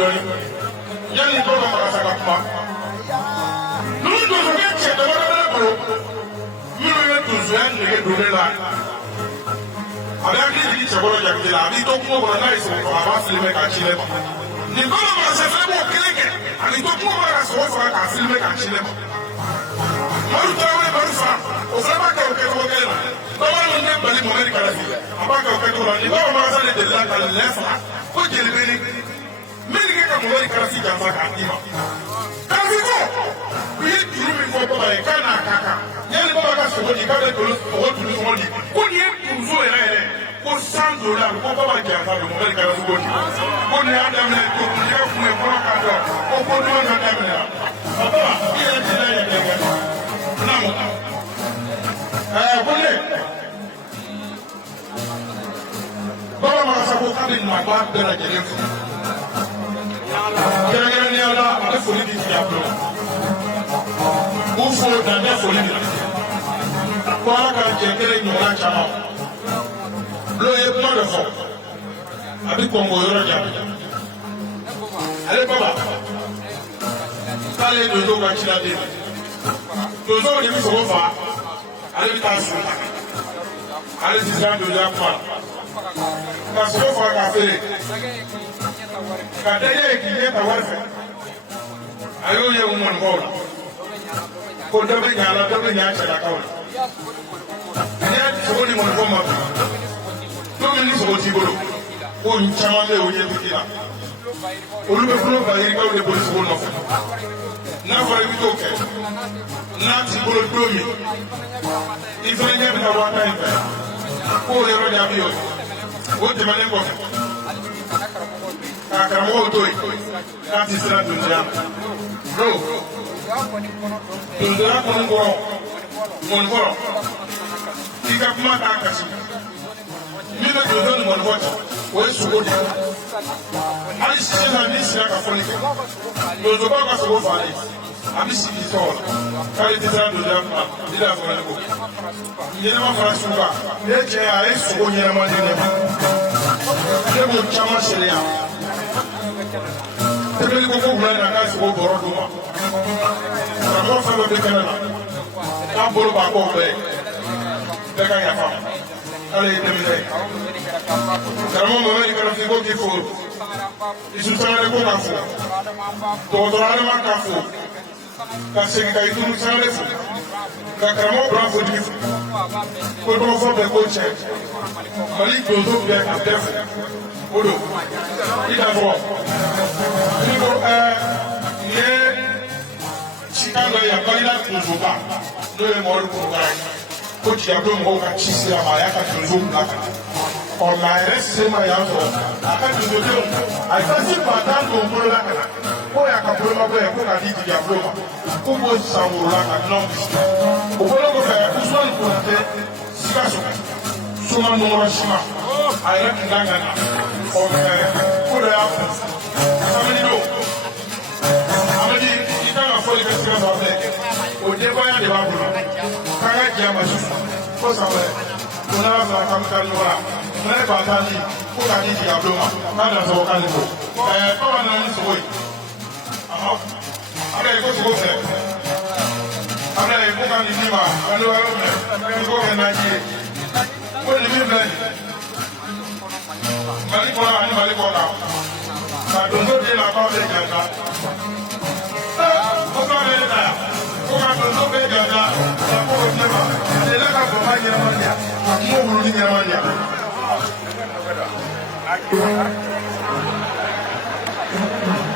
doni yani ko ma ka saka kuma nu do so ke che do na ko mi no to so en ne do le la ada ki ki che ko ja ki la bi to ko ko na iso ko aba silme ka chile ba ni ko ma se fe mo keleke ani to ko ma ka so fa ka silme ka chile ba maru to we maru fa o fa ba ka o ke ko ke na baba no ne bali mo ne kala aba ka o ke ko ni ba ma sa le de la ka le fa ko je le ni meli ke ka mo ne kala si ja fa ka ni ma ka fi ko bi duru mi ko baba e ka na kaka yeli baba ka so ni ka le ko o tu ni mo ni ko ni ku so ere ko $100 ko baba ja fa mo ne kala so ko ni adam ne ko ni ka fu e ko ka do ko do na da me baba bi e ti na ya de na mo bole baba ma sa ko ka de ma ba de na jere fu jere ni ala ale fo ni di ya bro ufo da ne fo ni ko ala ka je kere ni ala chama lo ye kuma de fo abi kongo yoro ja ale baba kale dozo ka chila de dozo ni mi so fa ale ta su ale ti sa dozo pa ka so fa ka fere ka de ye ki ye ta warfe ayo ye umon ko ko dabe nyala dabe nya cha ka wala ya so ni mon ko ma to ni so ti bolo ko nchama le o ye tikira olùgbé fúlọ bàyẹn ká olè polisi wọn nọfẹ n'afọ ibi tó kẹ n'ati bolo dúró mi ìfẹ́ ní ẹ̀mí náà wọ́n á ìfẹ́ kó o yẹrọ dàbí o ó tẹ̀mẹ́ ní kọfẹ kàkàràmọ́ tó yìí láti sinra dundun bro dundun akọni kọrọ mọ̀nìkọrọ kíkà kuma kà kàsi mílíọ̀nù dundun ni mọ̀nìkọ jẹ o ye sogo de ali sisi na mi sira ka fɔli kɛ donsoba ka sogo faale a bi sigi tɔgɔ la k'ale tɛ taa donsoya kuma dila fana ne ko ɲɛnɛma fana suguba ne cɛ a ye sogo ɲɛnɛma di ne ma ne b'o caman sariya tɛmɛli ko ko wula in na k'a sogo bɔrɔ d'u ma karamɔgɔ fɛn fɛn bɛ kɛnɛ na k'a bolo b'a kɔ bɛɛ bɛɛ ka yafa k'ale ye denmisɛn ye karamɔgɔ mɔmɛ ni kalafi ko k'i fo isu sangare ko ka fo dɔgɔtɔrɔ adama ka fo ka segin ka itunu sangare fo ka karamɔgɔ bɔra fotigi fo ko dɔgɔfɔ bɛɛ ko cɛ mali donso bɛɛ a bɛɛ fo o don i ka fɔ ni ko nin ye cikan dɔ ye a bangera donsoba n'o ye mɔgɔlu kurukara ye ko tiɲɛ bɛ mɔgɔw ka ci sira ma a y'a ka donso bila ka na ọ̀la ẹ̀rẹ́ ṣe máa yà sọ akẹ́tùtù àìsàsí pàtàkì tó ń bolo la kana kó yà ká bolo ma bọ̀ yẹ kó kà di ìdíjà bolo ma kó bó sàwòrò la ka nọ o bolo ko fɛ usman konate sikaso suma nɔrɔ sima a yɛrɛ tun kan ka na ɔ ko dɔ y'a fɔ samedi don amadi i kan ka fɔli kɛ sikaso a fɛ o denbaya de b'a bolo k'an ka jɛ ma su fo sanfɛ ko n'a y'a sɔrɔ k'an bɛ taa ɲɔgɔn la. Ne ba taa ni ko ka di diya bulon ma k'a da sɔgɔ k'ale ko baba nana ni sogo ye a bɛ ko sogo fɛ a bɛ ko ka nin di ma ka ne yɔrɔ minɛ ni ko kɛ naji ye ko nin min filɛ nin mali kɔnɔ ani mali kɔ kan ka donso den na k'aw bɛ jansa ko k'aw bɛ ta ko ka donso bɛ jansa ka ko o di ma ale la ka bama ɲɛnama diya ka kungo wuluni ɲɛnama diya. Thank you.